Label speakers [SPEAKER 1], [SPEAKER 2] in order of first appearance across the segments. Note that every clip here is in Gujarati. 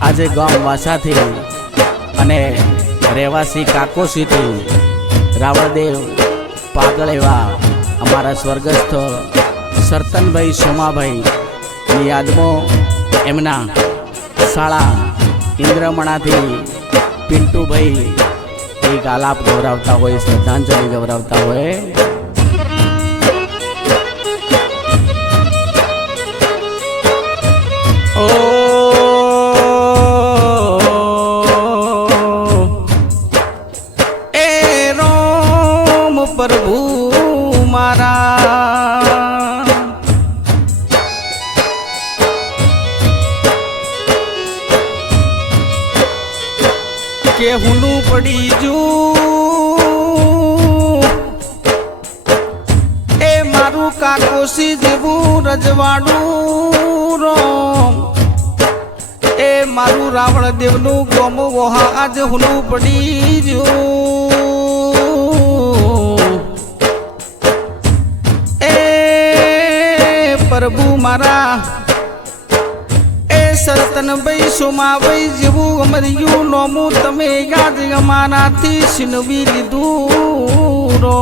[SPEAKER 1] આજે ગામ વાસાથી અને રહેવાસી કાકોસીથી રાવળદેવ પાગળ એવા અમારા સ્વર્ગસ્થ સરતનભાઈ સોમાભાઈ યાદમાં એમના શાળા ઇન્દ્રમણાથી પિન્ટુભાઈ એક આલાપ ગૌરાવતા હોય, શ્રદ્ધાંજલિ ગૌરાવતા હોય. હુનું પડી જું. એ મારું કાકોસી જેવું રજવાડું એ મારું રાવણ દેવનું ગોમ વોહા આજ હુનું પડી જું. એ પ્રભુ મારા સરતન ભાઈ સોમાભાઈ જેવું અમર્યું નોમું તમે યાદ અમારાથી છીનવી લીધું રો.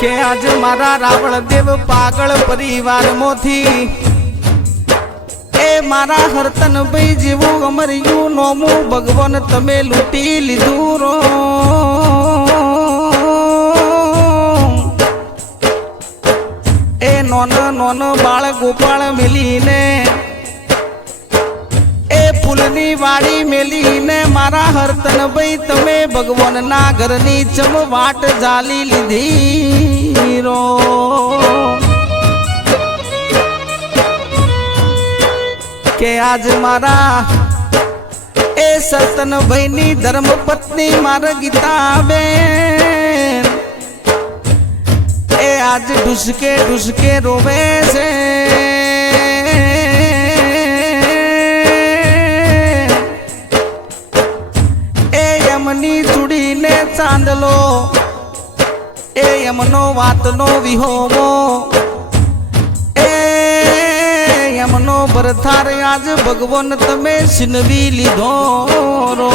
[SPEAKER 1] કે આજ મારા રાવણ દેવ પાગળ પરિવારમાંથી એ મારા હરતન ભાઈ જેવું અમર્યું નોમું ભગવાન તમે લૂંટી લીધું રો. નોન બાળ ગોપાળ મિલીને, એ ફૂલની વાડી મેલીને, મારા હરતન ભાઈ તમે ભગવાનના ઘરની ચમ વાટ જાલી લીધી રો. કે આજ મારા એ સતન ભાઈની ધર્મ પત્ની મારા ગીતાબેન એ આજ ડુસકે ડુસકે રોવે છે. એ યમની ચૂડીને ચાંદલો. એ યમનો વાતનો વિહોમો. એ યમનો ભરથાર આજ ભગવાન તમે છીનવી લીધો રો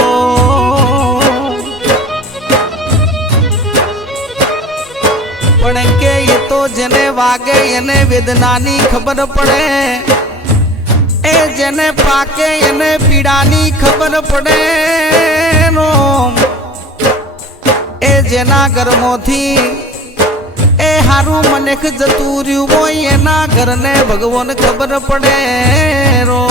[SPEAKER 1] પણ કે એ તો જેને વાગે એને વેદનાની ખબર પડે. એ જેને પાકે એને પીડાની ખબર પડે. એ જેના ઘરમાંથી એ હારું મનેખ જતું રહ્યું હોય એના ઘરને ભગવાન ખબર પડે. રો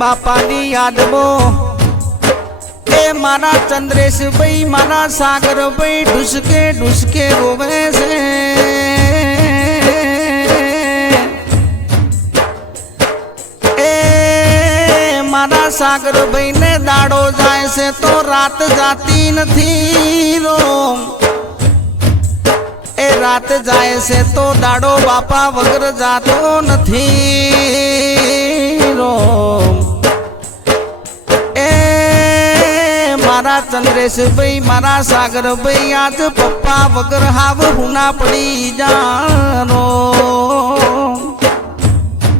[SPEAKER 1] બાપાની યાદમાં. એ મારા ચંદ્રેશભાઈ, મારા સાગરભાઈ ઢુસકે ઢુસકે રોવે છે. એ મારા સાગરભાઈ ને દાડો જાય છે તો રાત જાતી નથી રો એ રાત જાય છે તો દાડો બાપા વગર જાતો નથી રો મારા ચંદ્રેશભાઈ મારા સાગરભાઈ આજ પપ્પા વગર હાવ હુના પડી જાનો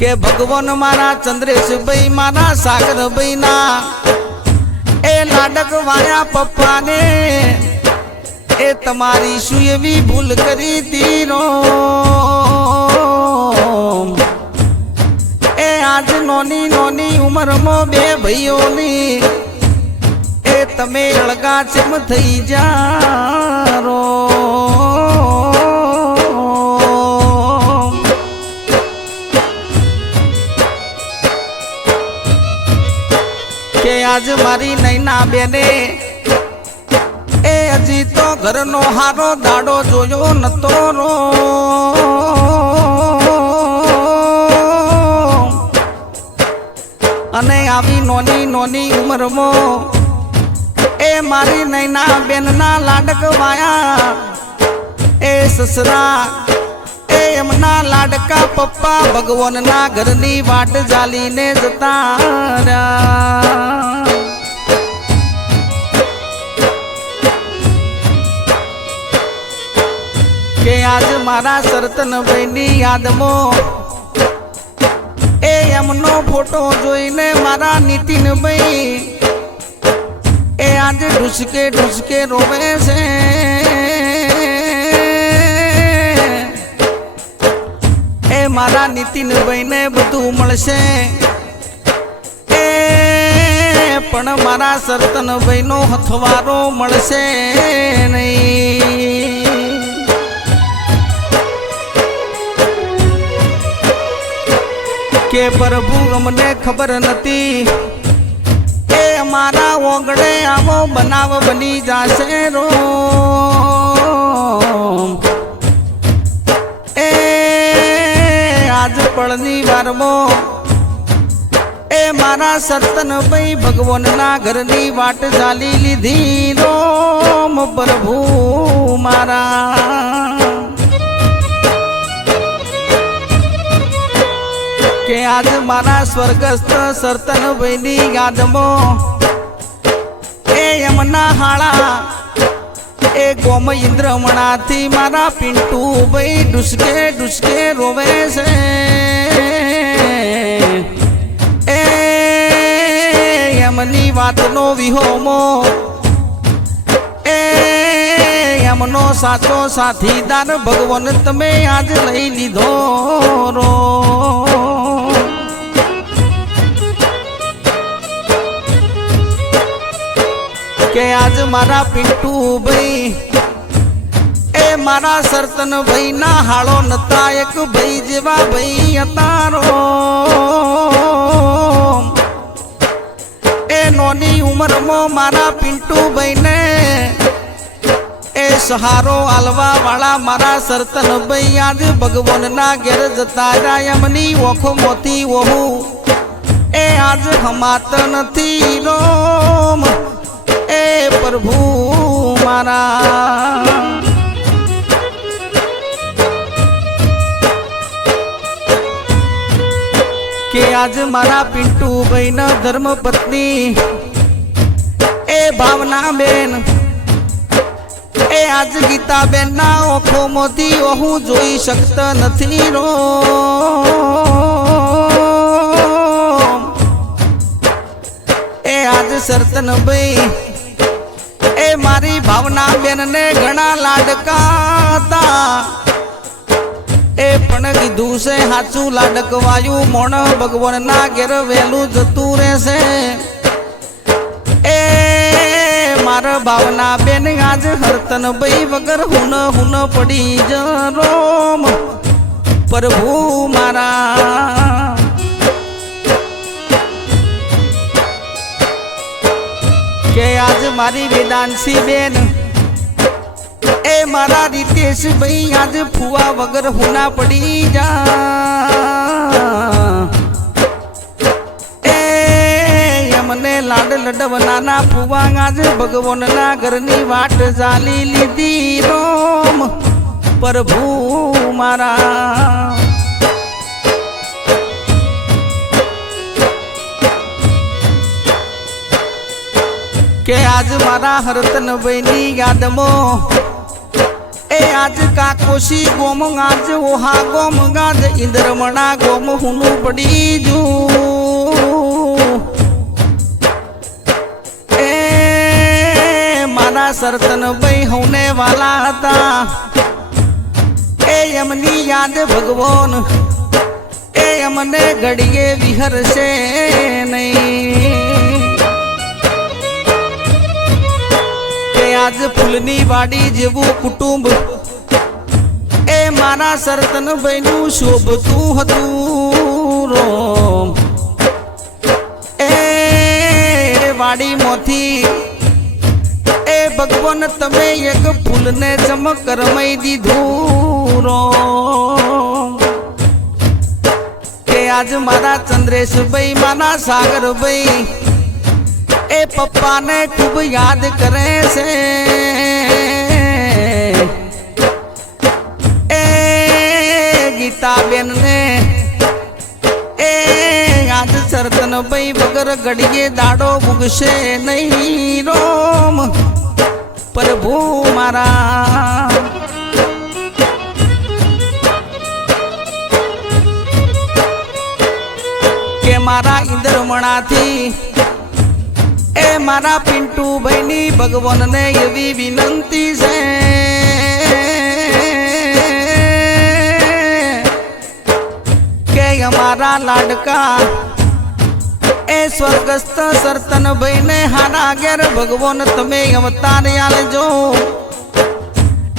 [SPEAKER 1] કે ભગવાન મારા ચંદ્રેશભાઈ મારા સાગરભાઈ ના એ લાડક વાયા પપ્પાને, એ તમારી શું એવી ભૂલ કરી તીરો એ આજ નોની નોની ઉંમરમાં બે ભાઈઓની તમે અળગા ચેમ થઈ જારો? કે આજ મારી નૈના બેને એ હજી તો ઘરનો હારો દાડો જોયો નતો રો. અને આવી નોની નોની ઉંમરમાં એ મારી નૈના બેનના લાડક વાયા એ સસરા, એ એમના લાડકા પપ્પા ભગવાનના ઘરની વાટ જાલીને જતા રહ્યા. કે આજ મારા સરતનભાઈની યાદમાં એ એમનો ફોટો જોઈને મારા નીતિનભાઈ આજે ઢુસકે ઢુસકે રોવે છે. એ મારા નીતિનભાઈને બધું મળશે. એ પણ મારા સરતનભાઈનો હથવારો મળશે નહીં. કે પ્રભુ અમને ખબર નથી એ અમારા ઓગળે આવો બનાવ બની જાશે રો એ આજ પળની વારમો એ મારા સતન ભાઈ ભગવાનના ઘરની વાટ ચાલી લીધી રોમ પ્રભુ મારા. કે આજ મારા સ્વર્ગસ્થ સરતન ભાઈની યાદમાં ગોમ ઇન્દ્રમણાથી મારા પિન્ટુ ભાઈ ડુસકે ડુસકે રોવે છે. એ એમની વાતનો વિહોમો. એ એમનો સાચો સાથીદાર ભગવાન તમે આજ લઈ લીધો રો. કે આજ મારા પિન્ટુ ભાઈ મારા સરતન ભાઈ ના હાળો નતા એક ભાઈ જેવા ભાઈ અતારો એ નોની ઉંમરમાં મારા પિન્ટુ ભાઈને એ સહારો આલવા વાળા મારા સરતન ભાઈ આજ ભગવાનના ઘેર જતા રહ્યા. એમની ઓખો મોતી ઓહુ એ આજ હમાત નથી રોમ. એ પ્રભુ મારા આજ મારા પિન્ટુ ભાઈ ના ધર્મ પત્ની એ ભાવના બેન, એ આજ ગીતા બેન ના ઓખો મોતી હું જોઈ શકતા નથી રો. એ આજ સરતન ભાઈ એ મારી ભાવના બેન ને ઘણા લાડકા હતા પણ કીધું છે, હાચું લાડકવાયું મોણ ભગવાન ના ઘેર વહેલું જતું રહેશે. મારા ભાવના બેન, આજ હરતન ભાઈ વગર હુન હુન પડી જ રોમ. પ્રભુ મારા. કે આજ મારી વેદાંશી બેન એ મારા રીતેશ ભાઈ, આજ ફુવા વગર હુના પડી જા. એ એમને લાડ લડવનાના ફુવા આજ ભગવાનના ઘરની વાટ ચાલી લીધી રોમ. પ્રભુ મારા. કે આજ મારા હરતન ભાઈની યાદમાં આજ કાકોશી ગોમ ગાજ ઓહા ગોમ ગાજ ઇન્દ્રમણા ગોમ હુનું પડી જુ. એ મારા સરતન ભાઈ હોને વાલા હતા. એ એમની યાદ ભગવાન. એ અમને ઘડીએ વિહરશે નહીં. આજ ફૂલની વાડી જેવું કુટુંબ. એ મારા સરતન ભાઈનું શોભતું હતું રોમ. એ વાડીમાંથી એ ભગવાન તમે એક ફૂલને ચમકરમઈ દીધું રોમ. કે આજ મારા ચંદ્રેશભાઈ, મારા સાગરભાઈ એ પપ્પાને ખૂબ યાદ કરે છે. એ ગીતાબેન ને એ આજ સરતન ભાઈ વગર ઘડીએ દાડો ભૂગશે નહીં રોમ. પ્રભુ મારા. કે મારા ઇન્દ્રમણાથી એ મારા પિન્ટુ ભાઈની ભગવાનને એવી વિનંતી છે. કે અમારા લાડકા એ સ્વર્ગસ્થ સરતન ભાઈને હારા ઘેર ભગવાન તમે અવતાર આલજો.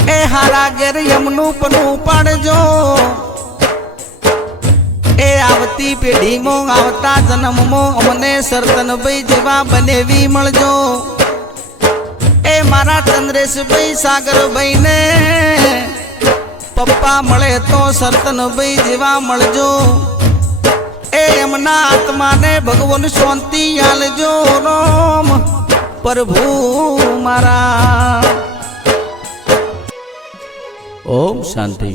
[SPEAKER 1] એ હારા ઘેર યમનું પણ પાડજો એ આવતી પેઢીમાં આવતા જન્મમાં અમને સરતનભાઈ જેવા બનેવી મળજો. એ મારા ચંદ્રેશભાઈ સાગરભાઈ ને પપ્પા મળે તો સરતનભાઈ જેવા મળજો. એ એમના આત્માને ભગવાન શાંતિ આલજો રોમ. પ્રભુ મારા.
[SPEAKER 2] ઓમ શાંતિ.